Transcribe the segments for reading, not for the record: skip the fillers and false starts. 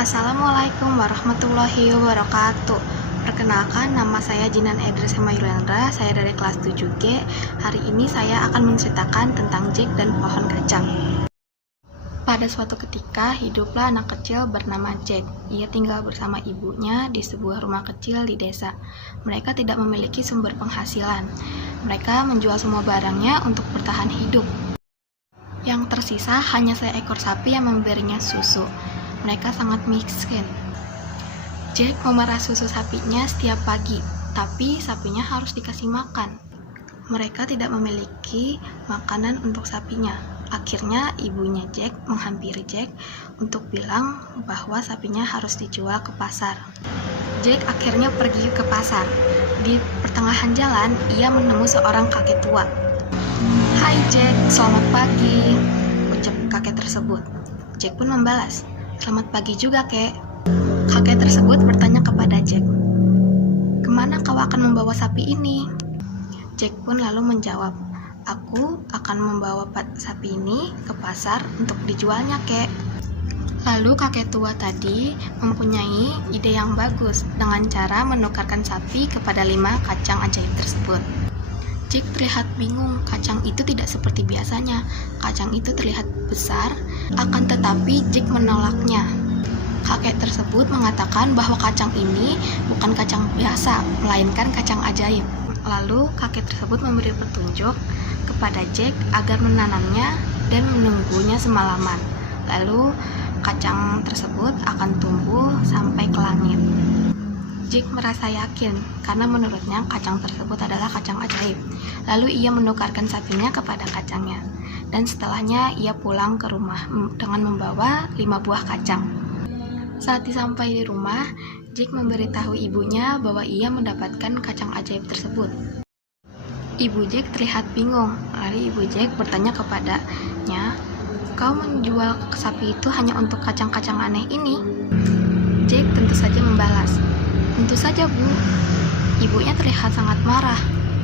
Assalamualaikum warahmatullahi wabarakatuh. Perkenalkan, nama saya Jinan Edrisema Yulendra. Saya dari kelas 7G. Hari ini saya akan menceritakan tentang Jack dan pohon kacang. Pada suatu ketika, hiduplah anak kecil bernama Jack. Ia tinggal bersama ibunya di sebuah rumah kecil di desa. Mereka tidak memiliki sumber penghasilan. Mereka menjual semua barangnya untuk bertahan hidup. Yang tersisa hanya seekor sapi yang memberinya susu. Mereka sangat miskin. Jack memerah susu sapinya setiap pagi, tapi sapinya harus dikasih makan. Mereka tidak memiliki makanan untuk sapinya. Akhirnya ibunya Jack menghampiri Jack untuk bilang bahwa sapinya harus dijual ke pasar. Jack akhirnya pergi ke pasar. Di pertengahan jalan, ia menemui seorang kakek tua. "Hai Jack, selamat pagi," ucap kakek tersebut. Jack pun membalas, "Selamat pagi juga, kek." Kakek tersebut bertanya kepada Jack, "Kemana kau akan membawa sapi ini?" Jack pun lalu menjawab, "Aku akan membawa sapi ini ke pasar untuk dijualnya, kek." Lalu kakek tua tadi mempunyai ide yang bagus dengan cara menukarkan sapi kepada 5 kacang ajaib tersebut. Jack terlihat bingung, kacang itu tidak seperti biasanya. Kacang itu terlihat besar, akan tetapi Jack menolaknya. Kakek tersebut mengatakan bahwa kacang ini bukan kacang biasa, melainkan kacang ajaib. Lalu kakek tersebut memberi petunjuk kepada Jack agar menanamnya dan menunggunya semalaman. Lalu kacang tersebut akan tumbuh sampai ke langit. Jack merasa yakin karena menurutnya kacang tersebut adalah kacang ajaib. Lalu ia menukarkan sapinya kepada kacangnya. Dan setelahnya ia pulang ke rumah dengan membawa 5 buah kacang. Saat sampai di rumah, Jack memberitahu ibunya bahwa ia mendapatkan kacang ajaib tersebut. Ibu Jack terlihat bingung. Lalu ibu Jack bertanya kepadanya, "Kau menjual sapi itu hanya untuk kacang-kacang aneh ini?" Jack tentu saja membalas, "Tentu saja, Bu." Ibunya terlihat sangat marah.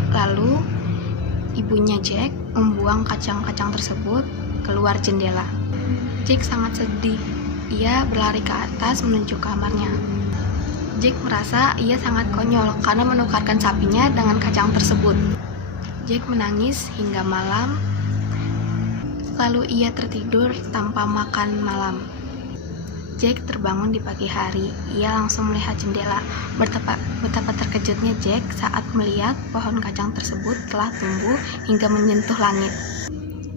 Lalu ibunya Jack membuang kacang-kacang tersebut keluar jendela. Jack sangat sedih. Ia berlari ke atas menuju kamarnya. Jack merasa ia sangat konyol karena menukarkan sapinya dengan kacang tersebut. Jack menangis hingga malam. Lalu ia tertidur tanpa makan malam. Jack terbangun di pagi hari. Ia langsung melihat jendela. Betapa terkejutnya Jack saat melihat pohon kacang tersebut telah tumbuh hingga menyentuh langit.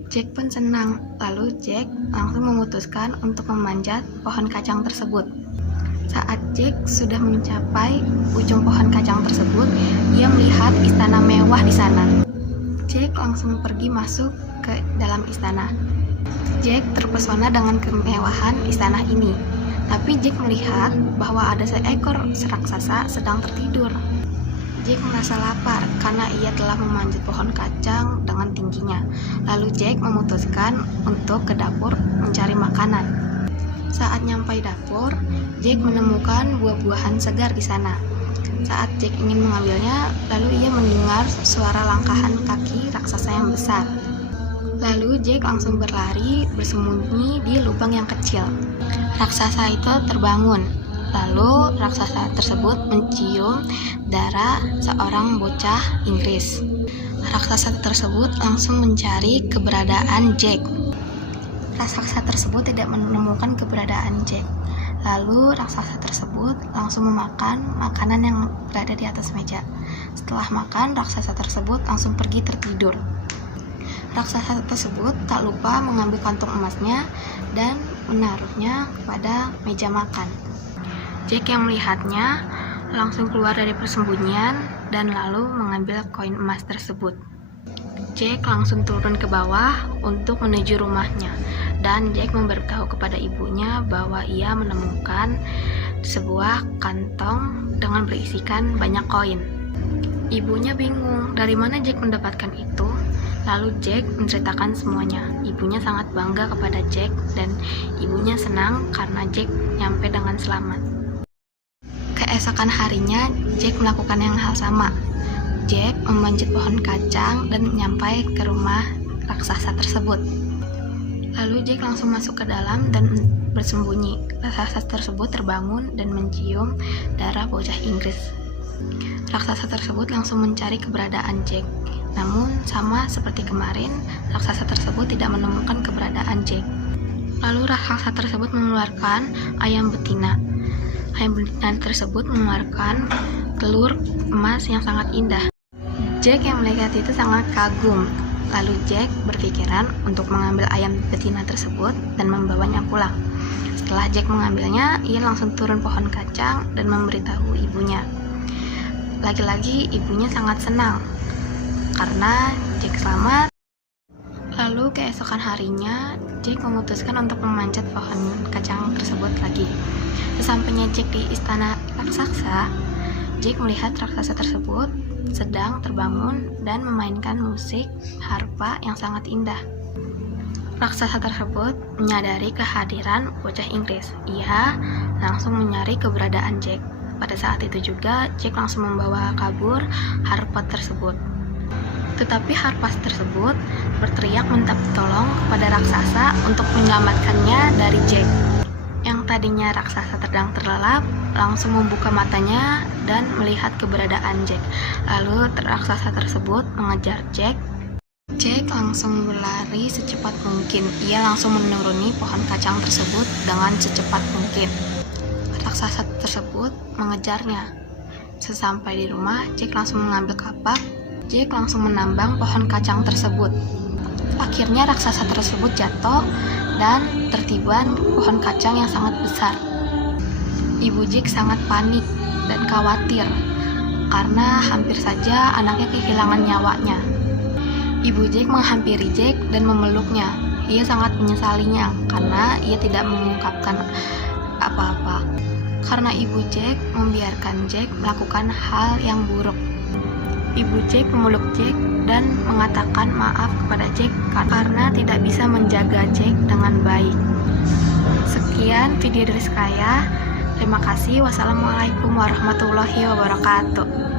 Jack pun senang. Lalu Jack langsung memutuskan untuk memanjat pohon kacang tersebut. Saat Jack sudah mencapai ujung pohon kacang tersebut, ia melihat istana mewah di sana. Jack langsung pergi masuk ke dalam istana. Jack terpesona dengan kemewahan istana ini. Tapi Jack melihat bahwa ada seekor raksasa sedang tertidur. Jack merasa lapar karena ia telah memanjat pohon kacang dengan tingginya. Lalu Jack memutuskan untuk ke dapur mencari makanan. Saat nyampai dapur, Jack menemukan buah-buahan segar di sana. Saat Jack ingin mengambilnya, lalu ia mendengar suara langkahan kaki raksasa yang besar. Lalu Jack langsung berlari bersembunyi di lubang yang kecil. Raksasa itu terbangun. Lalu raksasa tersebut mencium darah seorang bocah Inggris. Raksasa tersebut langsung mencari keberadaan Jack. Raksasa tersebut tidak menemukan keberadaan Jack. Lalu raksasa tersebut langsung memakan makanan yang berada di atas meja. Setelah makan, raksasa tersebut langsung pergi tertidur. Raksasa tersebut tak lupa mengambil kantung emasnya dan menaruhnya kepada meja makan. Jack yang melihatnya langsung keluar dari persembunyian dan lalu mengambil koin emas tersebut. Jack langsung turun ke bawah untuk menuju rumahnya, dan Jack memberitahu kepada ibunya bahwa ia menemukan sebuah kantong dengan berisikan banyak koin. Ibunya bingung dari mana Jack mendapatkan itu. Lalu Jack menceritakan semuanya. Ibunya sangat bangga kepada Jack dan ibunya senang karena Jack nyampe dengan selamat. Keesokan harinya, Jack melakukan yang hal sama. Jack memanjat pohon kacang dan nyampai ke rumah raksasa tersebut. Lalu Jack langsung masuk ke dalam dan bersembunyi. Raksasa tersebut terbangun dan mencium darah bocah Inggris. Raksasa tersebut langsung mencari keberadaan Jack. Namun, sama seperti kemarin, raksasa tersebut tidak menemukan keberadaan Jack. Lalu raksasa tersebut mengeluarkan ayam betina. Ayam betina tersebut mengeluarkan telur emas yang sangat indah. Jack yang melihat itu sangat kagum. Lalu Jack berpikiran untuk mengambil ayam betina tersebut dan membawanya pulang. Setelah Jack mengambilnya, ia langsung turun pohon kacang dan memberitahu ibunya. Lagi-lagi ibunya sangat senang karena Jack selamat. Lalu keesokan harinya, Jack memutuskan untuk memanjat pohon kacang tersebut lagi. Sesampainya Jack di istana raksasa, Jack melihat raksasa tersebut sedang terbangun dan memainkan musik harpa yang sangat indah. Raksasa tersebut menyadari kehadiran bocah Inggris. Ia langsung mencari keberadaan Jack. Pada saat itu juga, Jack langsung membawa kabur harpa tersebut. Tetapi harpa tersebut berteriak minta tolong kepada raksasa untuk menyelamatkannya dari Jack. Yang tadinya raksasa sedang terlelap, langsung membuka matanya dan melihat keberadaan Jack. Lalu raksasa tersebut mengejar Jack. Jack langsung berlari secepat mungkin. Ia langsung menuruni pohon kacang tersebut dengan secepat mungkin. Raksasa tersebut mengejarnya. Sesampai di rumah, Jack langsung mengambil kapak. Jack langsung menambang pohon kacang tersebut. Akhirnya raksasa tersebut jatuh dan tertiban pohon kacang yang sangat besar. Ibu Jack sangat panik dan khawatir karena hampir saja anaknya kehilangan nyawanya. Ibu Jack menghampiri Jack dan memeluknya. Ia sangat menyesalinya karena ia tidak mengungkapkan apa-apa. Karena ibu Jack membiarkan Jack melakukan hal yang buruk. Ibu Jack memeluk Jack dan mengatakan maaf kepada Jack karena tidak bisa menjaga Jack dengan baik. Sekian video dari saya. Terima kasih. Wassalamualaikum warahmatullahi wabarakatuh.